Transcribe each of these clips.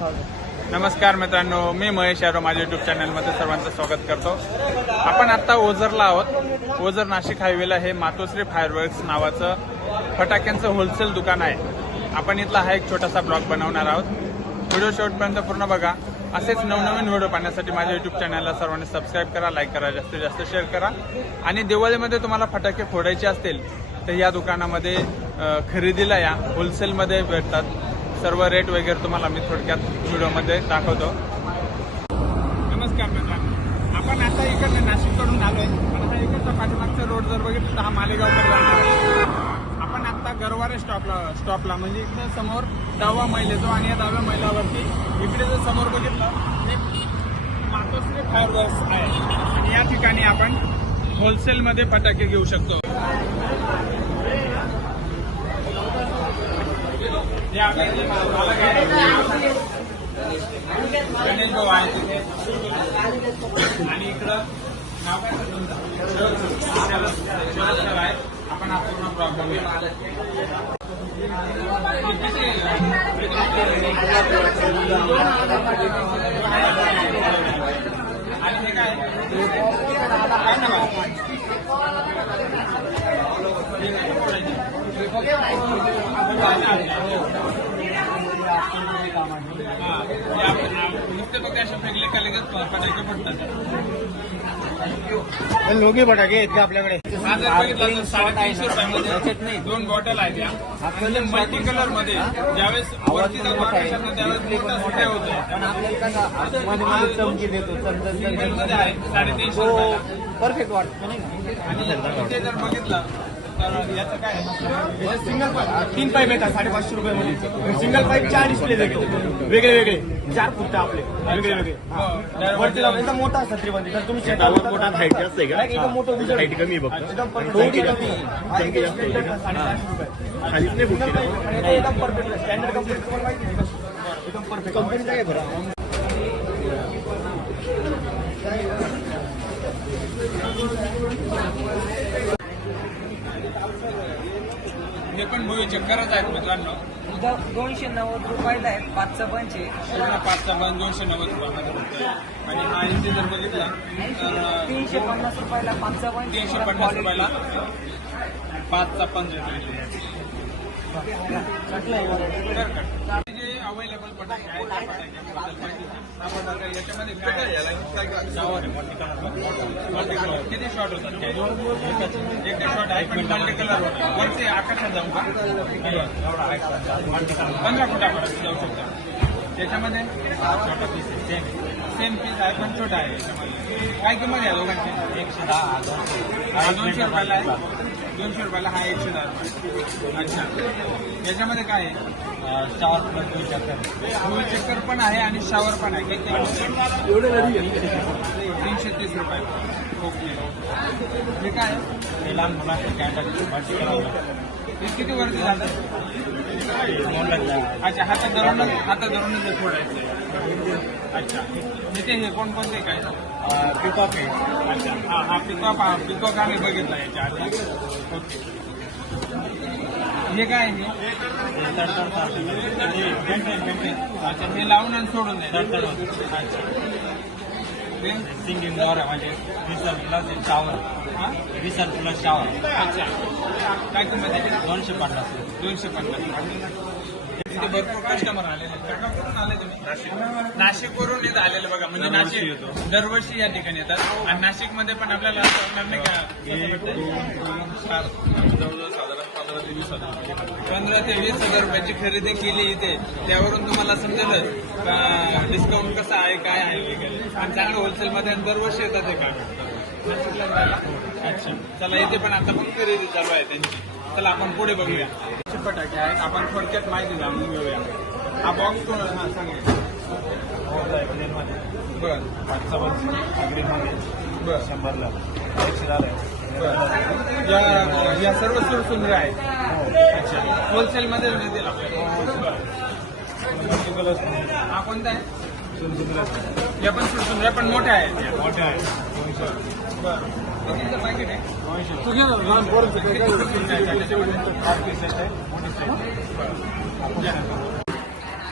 नमस्कार मित्रांनो मी महेश यादव माझ्या युट्यूब चॅनलमध्ये सर्वांचं स्वागत करतो. आपण आत्ता ओझरला आहोत. ओझर नाशिक हायवेला हे मातोश्री फायरवर्क्स नावाचं फटाक्यांचं होलसेल दुकान आहे. आपण इथला हा एक छोटासा ब्लॉग बनवणार आहोत. व्हिडिओ शेवटपर्यंत पूर्ण बघा. असेच नवनवीन व्हिडिओ पाहण्यासाठी माझ्या युट्यूब चॅनलला सर्वांनी सबस्क्राईब करा लाईक करा जास्तीत जास्त शेअर करा. आणि दिवाळीमध्ये तुम्हाला फटाके फोडायचे असतील तर या दुकानामध्ये खरेदीला या. होलसेलमध्ये भेटतात. सर्व रेट वगैरे तुम्हाला मी थोडक्यात व्हिडिओमध्ये दाखवतो. नमस्कार मित्रांनो. आपण आता इकडनं नाशिककडून आलोय. पण हा इकडचा पाठीमागचा रोड जर बघितलं तर हा मालेगावकडे जाणार आपण आता गरवारे स्टॉपला स्टॉपला म्हणजे इकडे समोर दहावा मैल येतो आणि या दहाव्या मैलावरती इकडे जर समोर बघितलं हे मातोश्री फायरवर्क्स आहे. आणि या ठिकाणी आपण होलसेलमध्ये फटाके घेऊ शकतो हे आपले जे मालक आहेत, गणेश भाऊ आहे तिथे आणि इकडं नाव काय आहे आपण हा पूर्ण प्रॉब्लेम आणि काय? काय हे? हा, हे लोगे फटाके आहेत का आपल्याकडे? हा साडेतीनशे दोन बॉटल आहेत या. मल्टी कलरमध्ये ज्यावेळेस वरती मोठा सुट्या होतो. चमकी देतो साडेतीनशे रुपयाला. परफेक्ट वाटतो नाही आणि इथे जर बघितलं तीन पाईप येतात साडेपाचशे रुपये मध्ये सिंगल पाईप चार डिस्प्ले येतो वेगळे वेगळे. चार फुट आपले. वेगळे वेगळे. हो, वरती लावून मोठा असतात त्रिबंधी तर तुम्ही शेतावर मोठा जास्त आहे का? एकदम मोठं Height कमी. एकदम थोडी जास्त. आहे. खालीच नाही फुटली. एकदम परफेक्ट स्टँडर्ड कंपनी तुम्हाला माहिती आहे. का? एकदम परफेक्ट कंपनी काय बरं? हे पण भोई चक्करच आहेत मित्रांनो. दोनशे नव्वद रुपयाला आहे पाचचं पंच आहे. पाचचा बन दोनशे नव्वद रुपयामध्ये भेटतोय आणि हा इथे जर बघितला तर तीनशे पन्नास रुपयाला पाचचं पंच तीनशे पन्नास रुपयाला. पाचचा पंच अवेलेबल. हा याच्यामध्ये काय. किती शॉट होतात? एक शॉट आहे पण मल्टी कलर होता वरचे आकाशात जाऊ का पंधरा फुटापर्यंत जाऊ शकतो त्याच्यामध्ये पीस सेम पीस आहे पण छोटा आहे याच्यामध्ये काय किंमत आहे दोघांची एकशे दहा दोनशे रुपयाला आहे दोनशे रुपयाला हा एकशे दहा रुपये. अच्छा. याच्यामध्ये काय आहे? शावर प्लस चक्कर चक्कर पण आहे आणि शावर पण आहे. किती? तीनशे तीस रुपये. ओके. हे काय? आहे लहान मुलांचं कॅटल हे किती वरती जातं अच्छा हातात धरूनच हातात धरूनच फोडायचं. अच्छा. इथे हे कोणकोणते काय? पिकॉक आहे. अच्छा. हा हा पिकॉक हा पिकॉक आम्ही बघितला याच्या आधी. ओके. हे काय आहे? हे अच्छा हे लावून आणि सोडून द्या. अच्छा. सिंगिंग वर म्हणजे विसर प्लस शावर हा? विसर प्लस शावर अच्छा. काय किंमत आहे दोनशे पन्नास. दोनशे पन्नास तिथे भरपूर कस्टमर आलेले आहेत. काका, कुठून आले तुम्ही नाशिक नाशिकवरून इथं आलेले बघा. म्हणजे नाशिक दरवर्षी या ठिकाणी येतात. आणि नाशिकमध्ये पण आपल्याला असं नाही का? पंधरा ते वीस हजार रुपयाची खरेदी केली इथे. त्यावरून तुम्हाला समजेल का डिस्काउंट कसं आहे काय आहे वगैरे. आणि चांगलं होलसेलमध्ये दरवर्षी येतात हे जायला अच्छा. चला इथे पण आता पण खरेदी चालू आहे त्यांची. चला आपण पुढे बघूया. फटाके आहेत आपण थोडक्यात माहिती जाणून घेऊया. हा बॉक्स कोण हा सांगेल बर. बर. शंभरला एकशे बर या या सर्व सुरसुंदर आहेत. अच्छा होलसेलमध्ये मिळतील आपल्याला हा कोणता आहे? या पण सुरसुंदर पण मोठ्या आहेत. मोठ्या आहेत.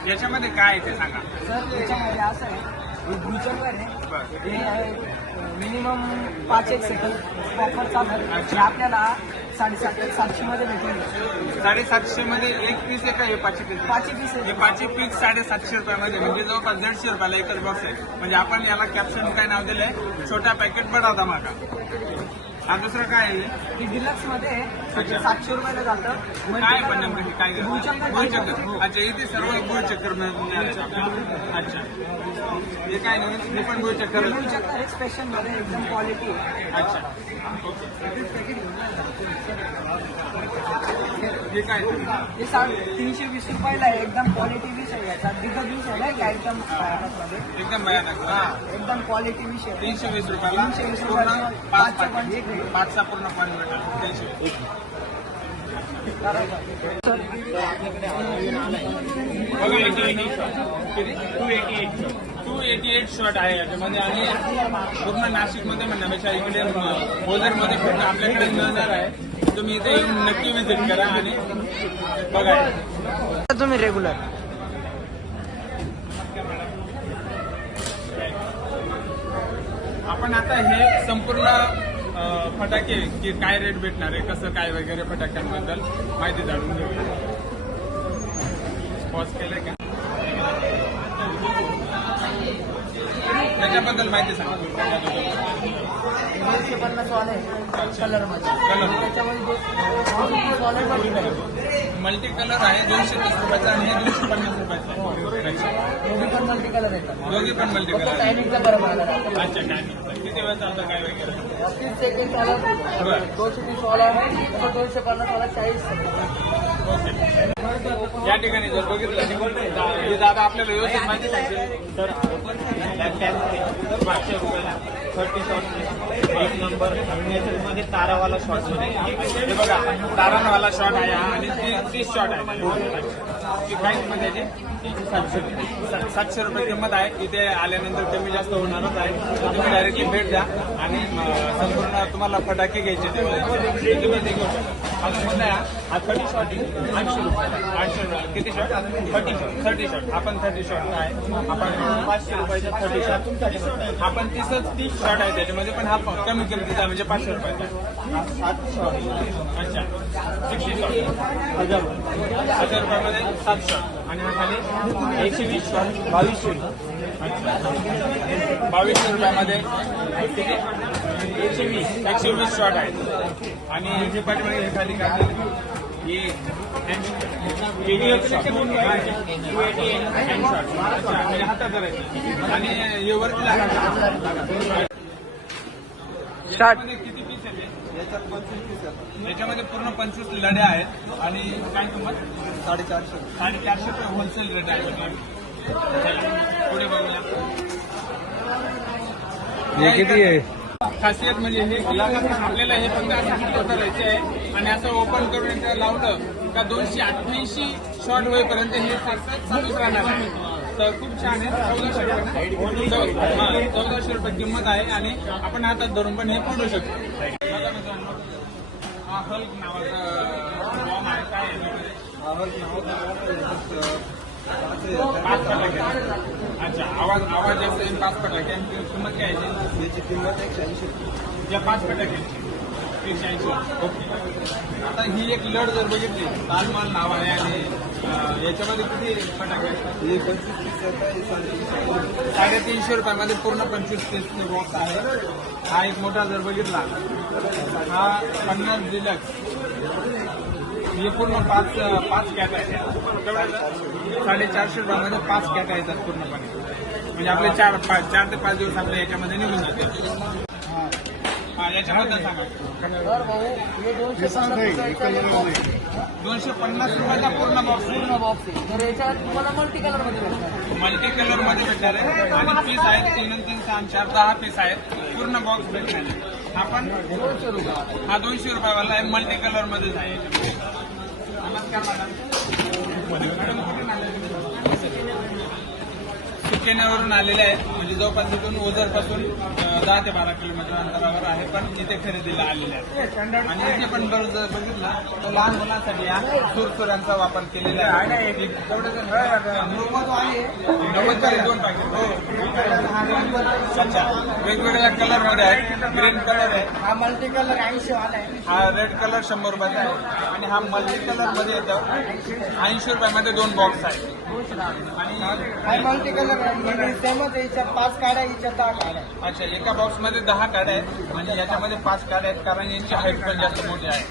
याच्यामध्ये काय आहे ते सांगा. सर त्याच्यामध्ये असं आहे हे ब्लूचर आहे. बरं. हे आहे मिनिमम पाच एक प्रॉपर चालतं हे आपल्याला साडेसात सातशे मध्ये भेटेल साडेसातशे मध्ये एक पीस आहे का हे पाचशे पीस? पाचशे पीस हे आहे पाचशे पीस साडेसातशे रुपयामध्ये म्हणजे जवळपास दीडशे रुपयाला एकच बॉक्स आहे. म्हणजे आपण याला कॅप्शन काय नाव दिलंय? छोटा पॅकेट बडा धमाका. हा दुसरं काय आहे? डिलक्समध्ये. सातशे रुपयाला जातं. काय पण नेमकं काय गुळचक्कर अच्छा इथे सर्व मिळाले आपल्याला. अच्छा. हे काय नाही हे पण गुळचक्कर हे स्पेशलमध्ये एकदम क्वालिटी अच्छा. हे काय हे तीनशे वीस रुपयाला आहे एकदम क्वालिटी आहे याचा. आहे ना एकदम एकदम भयानक. हा एकदम क्वालिटी आहे. तीनशे वीस रुपयाला. तीनशे वीस रुपयाला पाच पाचशे पाच. पंचवीस. पाचचा पूर्ण पाणी भेटेल. तीनशे. Two eighty eight two eighty eight shot आहे याच्यामध्ये आणि पूर्ण नाशिकमध्ये म्हणण्यापेक्षा इकडे बोलरमध्ये पूर्ण आपल्याकडे मिळणार आहे. तुम्ही इथे येऊन नक्की विजिट करा आणि बघा. तुम्ही रेग्युलर आपण आता हे संपूर्ण फटाके की काय रेट भेटणार आहे कसं काय वगैरे फटाक्यांबद्दल माहिती जाणून घेऊया. पॉज केलंय का? त्याच्याबद्दल माहिती सांगा. दोनशे पन्नास वाले कलर मध्ये त्याच्यामध्ये दोनशे वाले पण मल्टी कलर आहे दोनशे तीस रुपयाचा आणि दोनशे पन्नास रुपयाचा. पण मल्टी कलर येतात. दोघी पण मल्टी कलर टायमिंगचा बरं मला अच्छा नाही. किती वेळ चालतं काय वगैरे? तीस सेकंड वाला दोनशे तीस वाला दोनशे पन्नास वाला चाळीस या ठिकाणी जर बघितलं दादा आपल्याला व्यवस्थित माहिती सांगतील. तर पाचशे रुपयाला थर्टी शॉट एक नंबरमध्ये तारावाला शॉट हे बघा तारावाला शॉट आहे हा आणि तीस शॉट आहे. ती प्राईसमध्ये सातशे रुपये. सातशे रुपये किंमत आहे. इथे आल्यानंतर कमी जास्त होणारच आहे. तुम्ही डायरेक्टली भेट द्या आणि संपूर्ण तुम्हाला फटाके घ्यायचे ते तुम्ही ते घेऊ शकता. हा? शॉट रुपये ऐंशी रुपये. किती shot thirty shot thirty shot आपण थर्टी शॉट आहे आपण पाचशे रुपयाचे थर्टी शॉट आपण तीसच तीस शॉट आहे त्याच्यामध्ये पण हा कमी किमतीचा म्हणजे पाचशे रुपयाचा अच्छा. सिक्स्टी शॉट हजार हजार रुपयामध्ये सात शॉट आणि हा खाली एकशे वीस शॉट बावीसशे बावीसशे रुपयामध्ये एकशे वीस एकशे वीस शॉट आहेत आणि हे पाठीमागे हे खाली काय याच्यामध्ये किती पीस आहेत याच्यामध्ये पूर्ण पंचवीस लढ्या आहेत. आणि काय किंमत? साडेचारशे. साडेचारशे रुपये होलसेल रेट आहे. पुढे बघूया. किती आहे? खासियत म्हणजे हे की आपल्याला हे फक्त असं हातात करायचे आहे. आणि असं ओपन करून एकदा लावलं का दोनशे अठ्ठ्याऐंशी शॉट होईपर्यंत हे सारखं चालूच राहणार आहे. तर खूप छान आहे. चौदाशे रुपये चौदाशे रुपये किंमत आहे आणि आपण हातात धरून पण हे फोडू शकतो. हा हल्क नावाचा बॉम्ब आहे काय आहे. याच्यामध्ये? पाच फटाके अच्छा आवाज आवाज जास्त येईल पाच फटाके आणि ती किंमत काय आहे? याची? याची किंमत एकशे ऐंशी ज्या पाच फटाक्यांची एकशे ऐंशी ओके. आता ही एक लढ जर बघितली ताजमहल नाव आहे आणि याच्यामध्ये किती फटाके आहेत? हे पंचवीस तीस आहे साडेतीनशे साडेतीनशे रुपयामध्ये पूर्ण पंचवीस तीस बॉक्स आहे हा एक मोठा जर बघितला हा पन्नास डिलक्स हे पूर्ण पाच पाच कॅट आहे केवढ्याचं? साडेचारशे रुपयामध्ये पाच कॅट येतात पूर्णपणे. म्हणजे आपले चार पाच चार ते पाच दिवस आपल्या याच्यामध्ये निघून जाते हा याच्याबद्दल सांगा. हे दोनशे पन्नास रुपयाचा पूर्ण बॉक्स पूर्ण बॉक्स आहे. तर याच्यात तुम्हाला मल्टी कलरमध्ये भेटणार. मल्टी कलरमध्ये भेटणार आहे. आणि पीस आहेत तीन तीन सहा चार दहा पीस आहेत. पूर्ण बॉक्स भेटणार आहे. आपण दोनशे रुपये हा दोनशे रुपयावाला आहे मल्टी कलर मध्येच आहे. नमस्कार मॅडम चिकेण्यावरून आलेले आहेत. म्हणजे जवळपास इथून ओझरपासून दहा ते बारा किलोमीटर अंतरावर आहे पण इथे खरेदीला आलेले आहेत. आणि इथे पण बरं जर बघितलं तर लहान मुलांसाठी या सुरसुऱ्यांचा वापर केलेला आहे. दोन पाकिट हो. वेगवेगळ्या कलरमध्ये आहेत. ग्रीन कलर आहे. हा मल्टी कलर ऐंशी वाला आहे. हा रेड कलर शंभर रुपयाचा आहे. आणि हा मल्टी कलरमध्ये येतं ऐंशी रुपयामध्ये दोन बॉक्स आहे आणि मल्टी कलर आहे सेमच आहे पाच काड्या हिच्या दहा काड्या अच्छा एका बॉक्समध्ये दहा काड्या आहेत आणि याच्यामध्ये पाच काड्या आहेत कारण यांची हाईट पण जास्त मोठी आहे.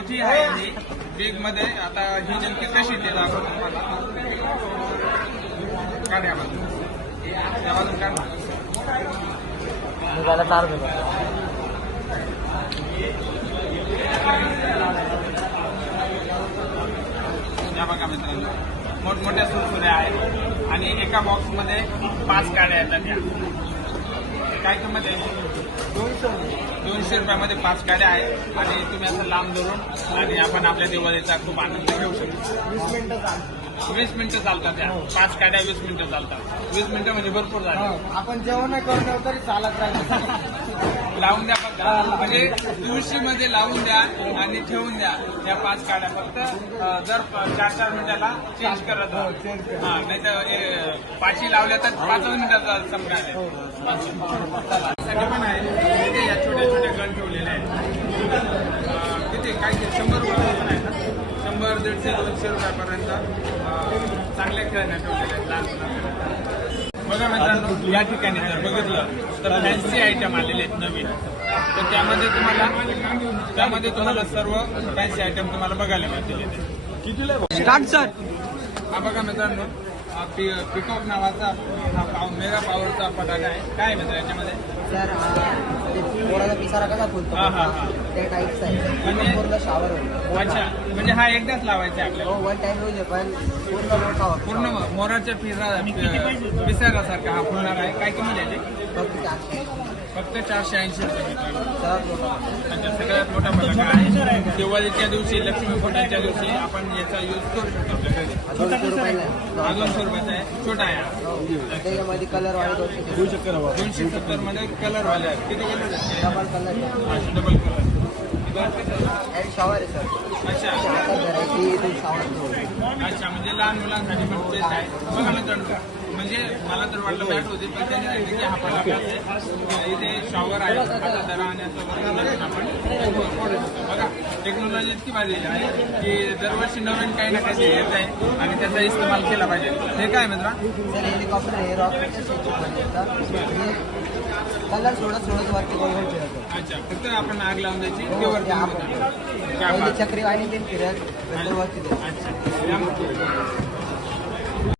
मोठी आहे ही बिगमध्ये आता ही नेमकी कशी ते दाखवतो तुम्हाला काढ या बाजून. या बाजून काढ ना. निघायला तार या बघा मित्रांनो मोठमोठ्या सुरसुऱ्या आहेत आणि एका बॉक्समध्ये पाच काड्या येतात या काय किंमत आहे दोनशे रुपयामध्ये पाच काड्या आहेत. आणि तुम्ही असं लांब धरून आणि आपण आपल्या दिवाळीचा खूप आनंद घेऊ शकतो. वीस मिनिटं चालतं. वीस मिनिटं चालतात त्या पाच काड्या वीस मिनिटं चालतात. वीस मिनिटं म्हणजे भरपूर झाले. आपण जेवण करून तरी चालत राहील लावून द्या. म्हणजे तुळशीमध्ये लावून द्या आणि ठेवून द्या त्या पाच काड्या. फक्त जर दर चार चार मिनिटाला चेंज करत हा नाही तर पाची लावल्या तर पाच मिनिटाचा समजा. पण आहे. या छोट्या छोट्या गण ठेवलेल्या आहेत. तिथे काय शंभर रुपयापासून आहे ना? शंभर दीडशे दोनशे रुपयापर्यंत चांगल्या खेळण्या ठेवलेल्या आहेत. लहान बघा मित्रांनो या ठिकाणी जर बघितलं तर फॅन्सी आयटम आलेले आहेत नवीन. तर त्यामध्ये तुम्हाला त्यामध्ये तुम्हाला सर्व फॅन्सी आयटम तुम्हाला बघायला मिळतील स्टार्ट सर हा बघा मित्रांनो. पिकॉक नावाचा हा पाव मेगा पॉवरचा फटाका आहे. काय मित्र याच्यामध्ये? सर पिसारा कसा फुलतो? हा, हा, हा. त्या टाईपचा आहे. म्हणजे- पूर्ण शावर अच्छा म्हणजे हा एकदाच लावायचा आहे आपल्याला. हो वन टाइम यूज आहे पण पूर्ण मोठा होतो. पूर्ण मोराच्या पिसारासारखा हा फुलणार आहे. काय किंमत आहे याची? फक्त चारशे फक्त चारशे ऐंशी रुपये मित्रांनो. सगळ्यात मोठा फटाका आहे? दिवाळीच्या दिवशी लक्ष्मी फोटाच्या दिवशी आपण याचा यूज करू शकतो आपल्या घरी हा दोनशे रुपयाचा आहे. छोटा आहे त्याच्यामध्ये कलर वाले दोनशे दोनशे सत्तरमध्ये कलर वाले आहेत. किती कलर डबल कलर अच्छा डबल कलर अच्छा शॉवर आहे सर अच्छा. शॉवर अच्छा म्हणजे लहान मुलांसाठी पण तेच आहे. बघा मित्रांनो. म्हणजे मला तर वाटलं बॅट होती पण त्यांनी सांगितलं की हा आहे. इथे शॉवर आहे आता दरा आणि आपण. बघा टेक्नॉलॉजी इतकी भारी आहे की दरवर्षी नवीन काही ना काही येत आहे आणि त्याचा इस्तेमाल केला पाहिजे हे काय मित्रा हेलिकॉप्टर म्हणजे कलर सोडत सोडत वरती गोल गोल फिरतो अच्छा फक्त आपण आग लावून द्यायची ते हो, वरती. आपण. क्या पहिले बात. चक्री वाणी ते फिरत वरती अच्छा